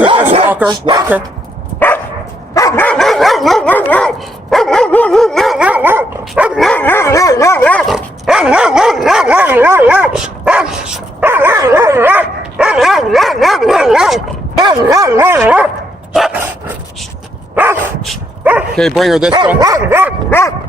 Walker, Walker. Okay, bring her this way.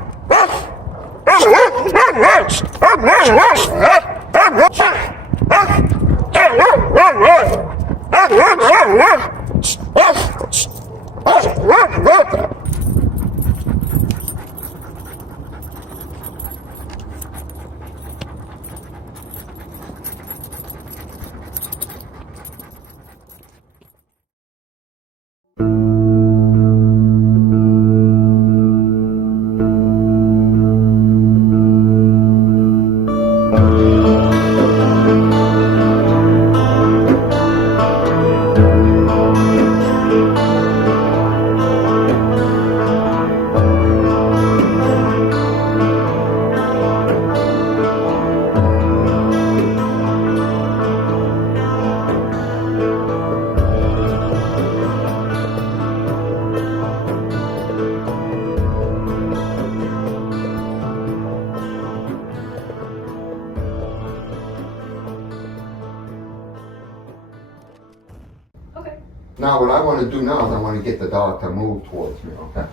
Now what I want to do now is I want to get the dog to move towards me, okay?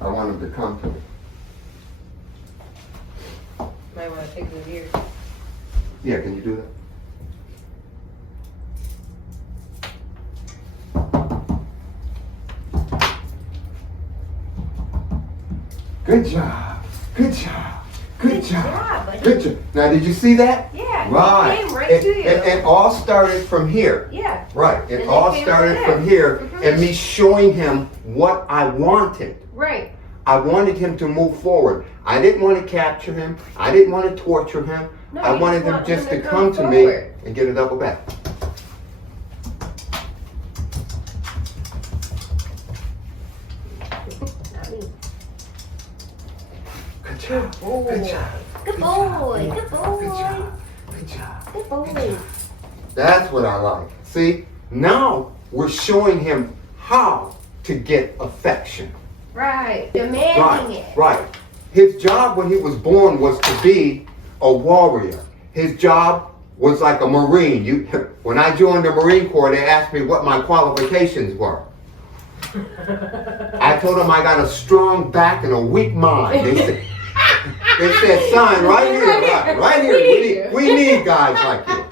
I want him to come to me. Might want to take his ear. Yeah, can you do that? Good job. Good job. Good job. Buddy. Good job. Now, did you see that? Yeah. Right. It came right to you. It all started from here. Yeah. Right. It And all came started right from here and me showing him what I wanted. Right. I wanted him to move forward. I didn't want to capture him. I didn't want to torture him. No, I you wanted him want just him to to come come to me forward. and get a double back. Not me. Good job. boy. Good job. Good Good boy. job. Good boy. Good job. Good job. Good boy. Good job. That's what I like. See, now we're showing him how to get affection. Right. Demanding Right, it. right. His job when he was born was to be a warrior. His job was like a Marine. When I joined the Marine Corps, they asked me what my qualifications were. I told them I got a strong back and a weak mind. They said, son, right here, right here. We need guys like you.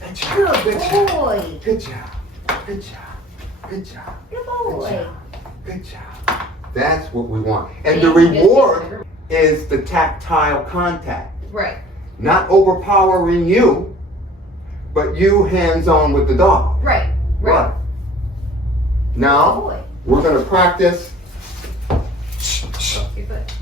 Good job, good job. Boy. Good job. Good job. Good job. Good boy. Good job. That's what we want. And the reward is the tactile contact. Right. Not overpowering you, but you hands-on with the dog. Right. Right. Now, Boy. we're going to practice. Your foot.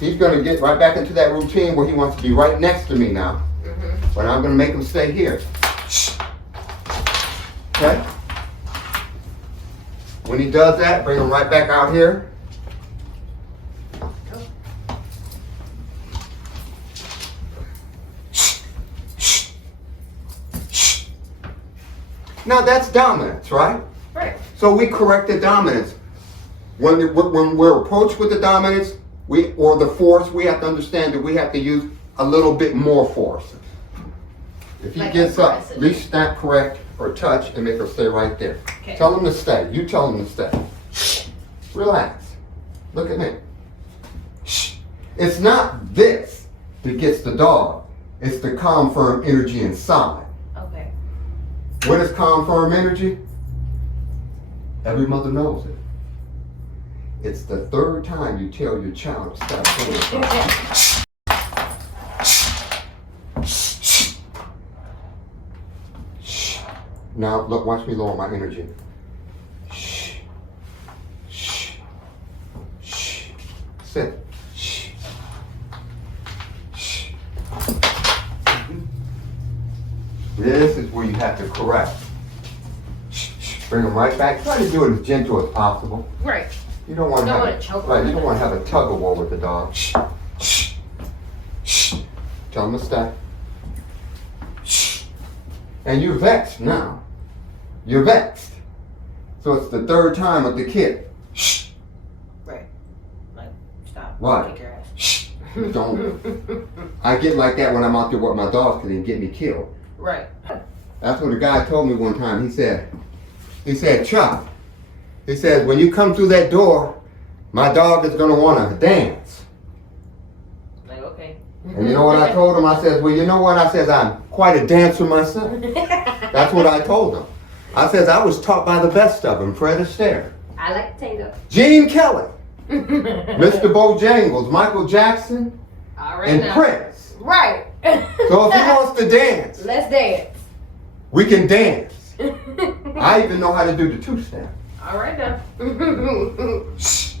He's going to get right back into that routine where he wants to be right next to me now. Mm-hmm. But I'm going to make him stay here. Okay? When he does that, bring him right back out here. Now that's dominance, right? Right. So we correct the dominance. When we're approached with the dominance, or the force, we have to understand that we have to use a little bit more force. If he Like gets up, aggressive. reach, snap, correct, or touch, and make her stay right there. Okay. Tell him to stay. You tell him to stay. Relax. Look at me. It's not this that gets the dog. It's the calm, firm energy inside. Okay. What is calm, firm energy? Every mother knows it. It's the third time you tell your child to stop doing something. Now, look, watch me lower my energy. Shh. Shh. Shh. Sit. Shh. Shh. This is where you have to correct. Shh. Shh. Bring them right back. Try to do it as gentle as possible. Right. You don't want to Don't have want to choke right. him. You don't want to have a tug of war with the dog. Shh. Shh. Shh. Tell him to stay. Shh. And you're vexed now. You're vexed. So it's the third time with the kid. Shh. Right. Like, stop. Right. Kick your ass. Shh. Don't. I get like that when I'm out there with my dogs because they get me killed. Right. That's what a guy told me one time. He said, Chuck, he said, when you come through that door, my dog is going to want to dance. Like, okay. And you know what I told him? I said, well, you know what? I said, I'm quite a dancer myself. That's what I told him. I said, I was taught by the best of them, Fred Astaire, I like tango. Gene Kelly, Mr. Bojangles, Michael Jackson, All right and now. Prince. Right. So if he wants to dance, Let's dance. we can dance. I even know how to do the two-step. All right now. Shh.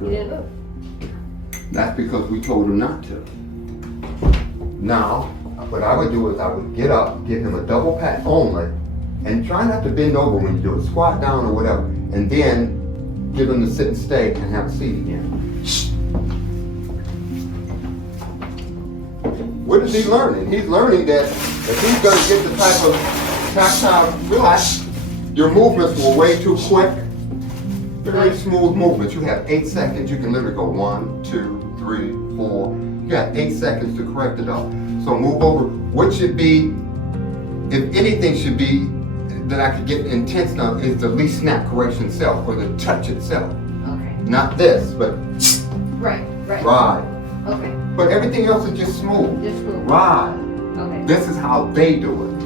You didn't look. That's because we told him not to. Now, what I would do is I would get up, give him a double pat only, and try not to bend over when you do it. Squat down or whatever, and then give him to sit and stay and have a seat again. Shh. What is he learning? He's learning that if he's going to get the type of tactile, relax, your movements were way too quick. Very smooth movements. You have 8 seconds. You can literally go 1, 2, 3, 4. You got 8 seconds to correct it up. So move over. What should be, if anything should be, that I could get intense on is the least snap correction itself or the touch itself. Okay. Not this, but Right. ride. Okay. But everything else is just smooth. Just move. Ride. Okay. This is how they do it.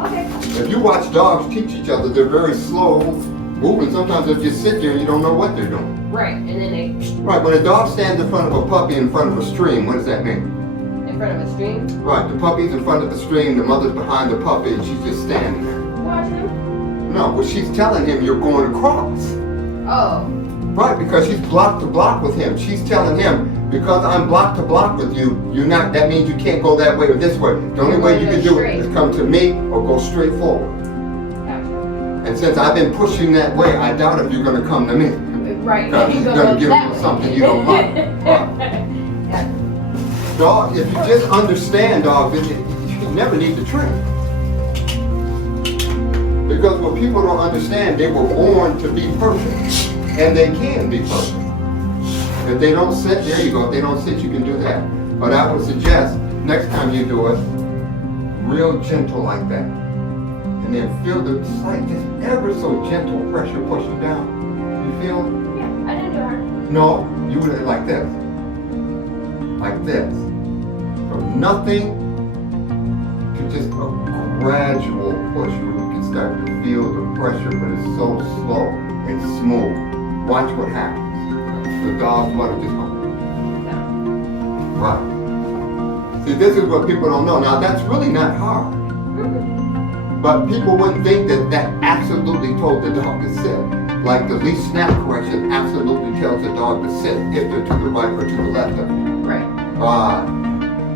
Okay. If you watch dogs teach each other, they're very slow moving. Sometimes they'll just sit there and you don't know what they're doing. Right. And then they Right, when a dog stands in front of a puppy in front of a stream, what does that mean? in front of a stream. Right, the puppy's in front of the stream, the mother's behind the puppy, and she's just standing there. Watch him. No, well, she's telling him you're going across. Oh. Right, because she's block to block with him. She's telling him, because I'm block to block with you, you're not, that means you can't go that way or this way. The only way you can do it is come to me or go straight forward. And since I've been pushing that way, I doubt if you're going to come to me. Right. Because You you're go going to give that him way. something you don't like. Right. Dog, if you just understand dogs, you never need to train. Because what people don't understand, they were born to be perfect. And they can be perfect. If they don't sit, there you go. If they don't sit, you can do that. But I would suggest, next time you do it, real gentle like that. And then feel the slight, just ever so gentle pressure pushing down. You feel? Yeah, I didn't do hard. No, you would like this. Like this. From nothing to just a gradual push where you can start to feel the pressure, but it's so slow and smooth. Watch what happens. The dog's blood will just go. Right. See, this is what people don't know. Now, that's really not hard. But people wouldn't think that that absolutely told the dog to sit. Like the least snap correction absolutely tells the dog to sit if they're to the right or to the left of you. Right.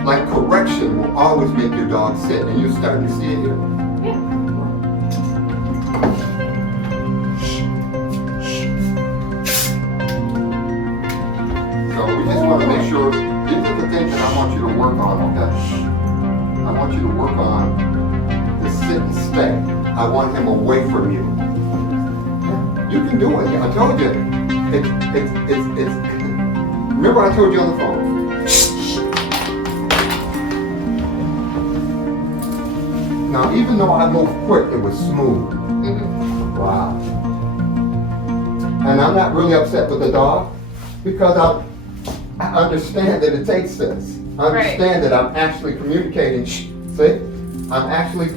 Like correction will always make your dog sit, and you're starting to see it here. Yeah. So we just want to make sure, these are the things that I want you to work on, okay? I want you to work on the sit and stay. I want him away from you. You can do it. I told you. It's remember I told you on the phone. Now, even though I moved quick, it was smooth. Wow. And I'm not really upset with the dog because I understand that it takes this. I understand that I'm actually communicating. See? I'm actually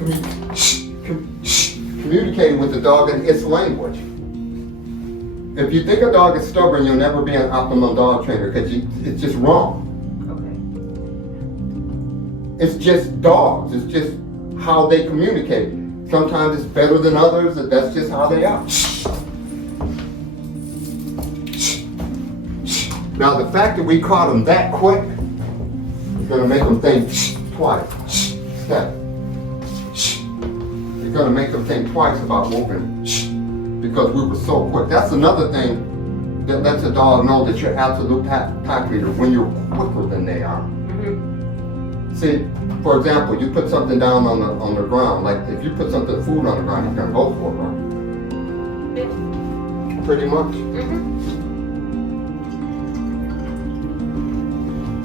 communicating with the dog in its language. If you think a dog is stubborn, you'll never be an optimal dog trainer because it's just wrong. Okay. It's just dogs. It's just how they communicate. Sometimes it's better than others, and that's just how they are. Now, the fact that we caught them that quick is going to make them think twice. Step. It's going to make them think twice about moving because we were so quick. That's another thing that lets a dog know that you're absolute pack leader when you're quicker than they are. See, for example, you put something down on the ground, like if you put something food on the ground, he's gonna go for it, right? Pretty much.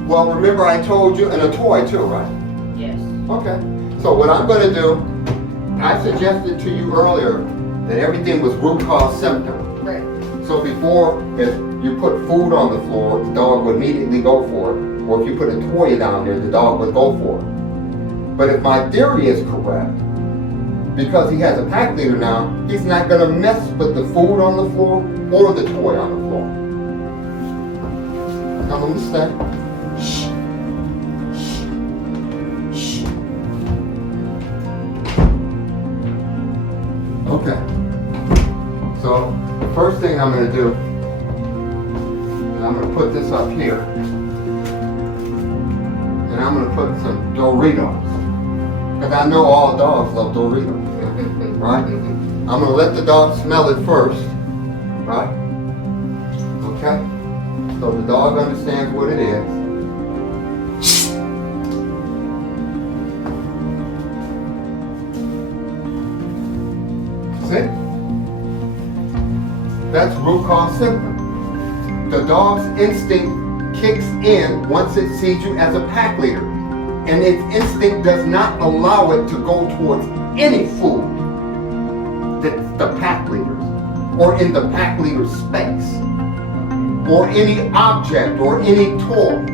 Well, remember I told you, and a toy too, right? Yes. Okay. So what I'm gonna do, I suggested to you earlier that everything was root cause symptom. Right. So before, if you put food on the floor, the dog would immediately go for it. Or if you put a toy down there, the dog would go for it. But if my theory is correct, because he has a pack leader now, he's not gonna mess with the food on the floor or the toy on the floor. Now let me stay. Okay. So the first thing I'm gonna do is I'm gonna put this up here. And I'm gonna put some Doritos. Because I know all dogs love Doritos. Right? I'm gonna let the dog smell it first. Right? Okay? So the dog understands what it is. See? That's root cause symptom. The dog's instinct kicks in once it sees you as a pack leader. And its instinct does not allow it to go towards any food that's the pack leaders, or in the pack leader's space, or any object, or any toy.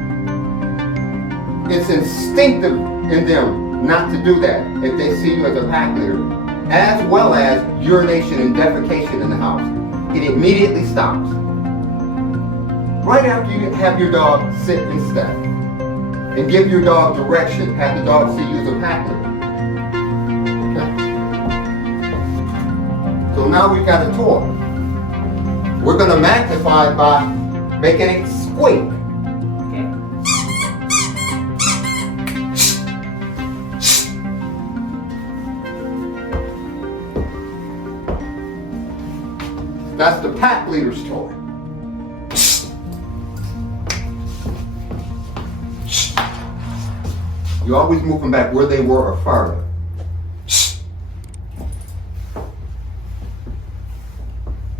It's instinctive in them not to do that if they see you as a pack leader, as well as urination and defecation in the house. It immediately stops. Right after you have your dog sit and step, and give your dog direction, have the dog see you as a pack leader. Okay? So now we've got a toy. We're going to magnify it by making it squeak. Okay. That's the pack leader's toy. You always move them back where they were or farther.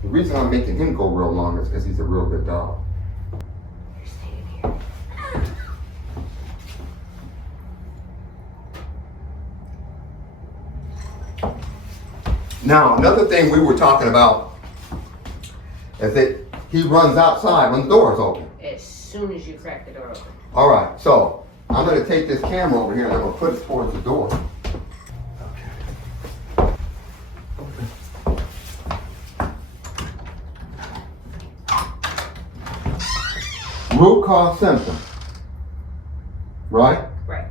The reason I'm making him go real long is because he's a real good dog. You're staying here. Now, another thing we were talking about is that he runs outside when the door is open. As soon as you crack the door open. All right, so I'm going to take this camera over here and I'm going to put it towards the door. Root cause symptom, right? Right.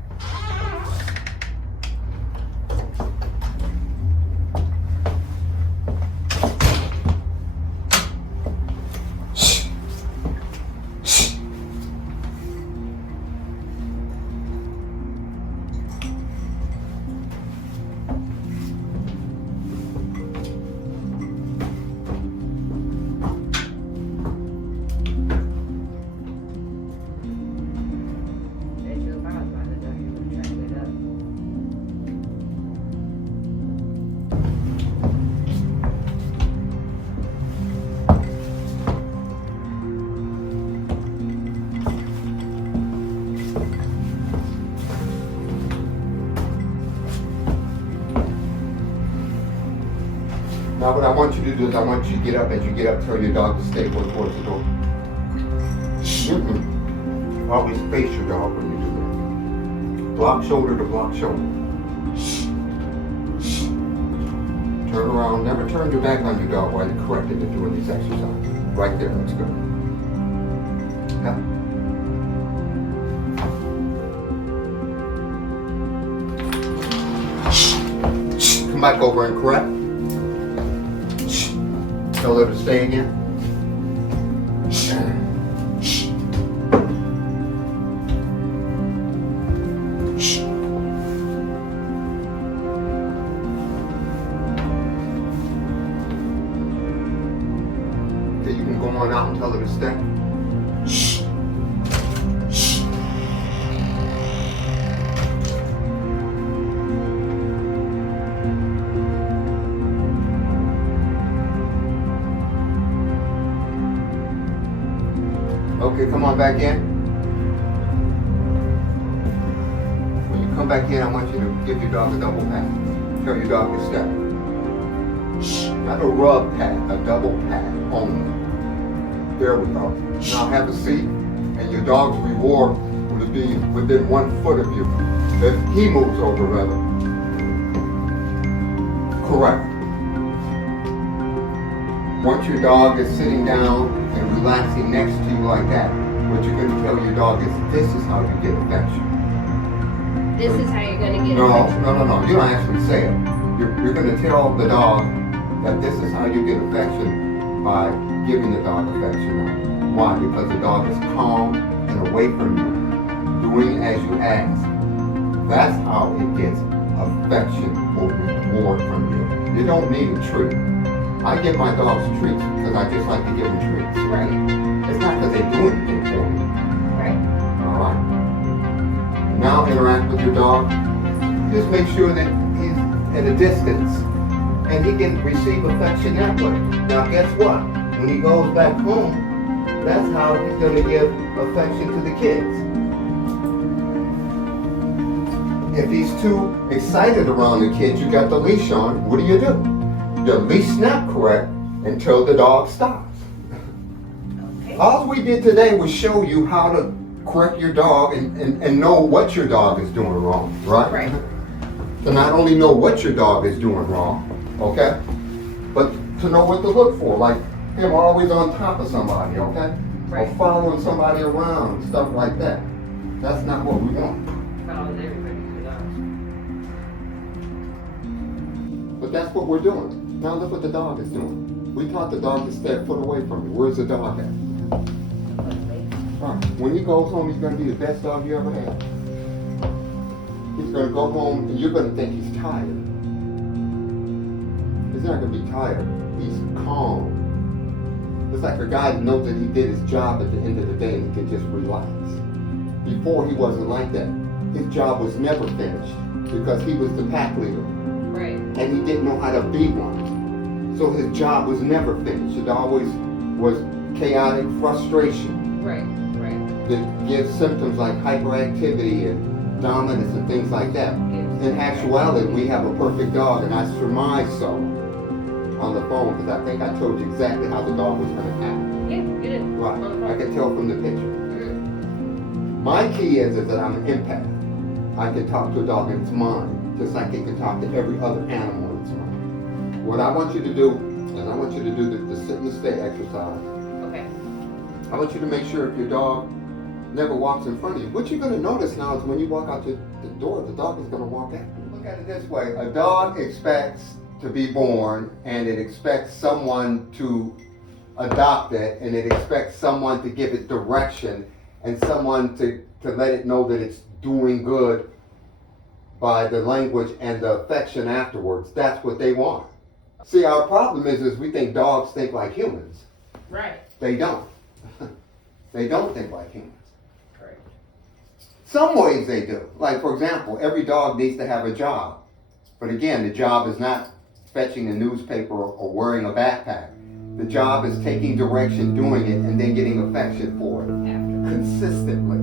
Now what I want you to do is I want you to get up. As you get up, tell your dog to stay towards the door. Always face your dog when you do that. Block shoulder to block shoulder. Turn around. Never turn your back on your dog while you're correcting it doing these exercises. Right there. That's good. Yeah. Come back over and correct. Tell her to stay again. Okay, you can go on out and tell her to stay. Okay, come on back in. When you come back in, I want you to give your dog a double pat. Tell your dog to step. Not a rub pat, a double pat only. There we go. Now have a seat, and your dog's reward will be within 1 foot of you. If he moves over, rather. Correct. Once your dog is sitting down and relaxing next to you like that, what you're going to tell your dog is, this is how you get affection. This is how you're gonna get No, affection. no, no, no. You don't actually say it. You're going to tell the dog that this is how you get affection by giving the dog affection. Why? Because the dog is calm and away from you, doing as you ask. That's how it gets affection or reward from you. You don't need a treat. I give my dogs treats because I just like to give them treats. Right. It's not because they do anything for me. Right. All right. Now interact with your dog. Just make sure that he's at a distance and he can receive affection that way. Now guess what? When he goes back home, that's how he's going to give affection to the kids. If he's too excited around the kids, you got the leash on, what do? The leash snap correct until the dog stops. Okay. All we did today was show you how to correct your dog and know what your dog is doing wrong, right? Right. To not only know what your dog is doing wrong, okay, but to know what to look for, like him always on top of somebody, okay? Right. Or following somebody around, stuff like that. That's not what we want. Follows everybody to the dogs. But that's what we're doing. Now look what the dog is doing. We taught the dog to stay a foot away from you. Where's the dog at? Right. When he goes home, he's going to be the best dog you ever had. He's going to go home and you're going to think he's tired. He's not going to be tired. He's calm. It's like a guy who knows that he did his job at the end of the day and he can just relax. Before he wasn't like that. His job was never finished because he was the pack leader. Right. And he didn't know how to be one. So his job was never finished. It always was chaotic frustration Right. Right. that gives symptoms like hyperactivity and dominance and things like that. In actuality, we have a perfect dog, and I surmise so on the phone because I think I told you exactly how the dog was going to act. Yeah, you did. Right. On the phone. I can tell from the picture. Mhm. My key is that I'm an empath. I can talk to a dog in its mind, just like it can talk to every other animal in its mind. What I want you to do, and I want you to do the sit and stay exercise. Okay. I want you to make sure if your dog never walks in front of you, what you're going to notice now is when you walk out the door, the dog is going to walk after you. Look at it this way. A dog expects to be born, and it expects someone to adopt it, and it expects someone to give it direction, and someone to let it know that it's doing good by the language and the affection afterwards. That's what they want. See, our problem is we think dogs think like humans. Right. They don't. They don't think like humans. Correct. Some ways they do. Like, for example, every dog needs to have a job. But again, the job is not fetching a newspaper or wearing a backpack. The job is taking direction, doing it, and then getting affection for it After. consistently.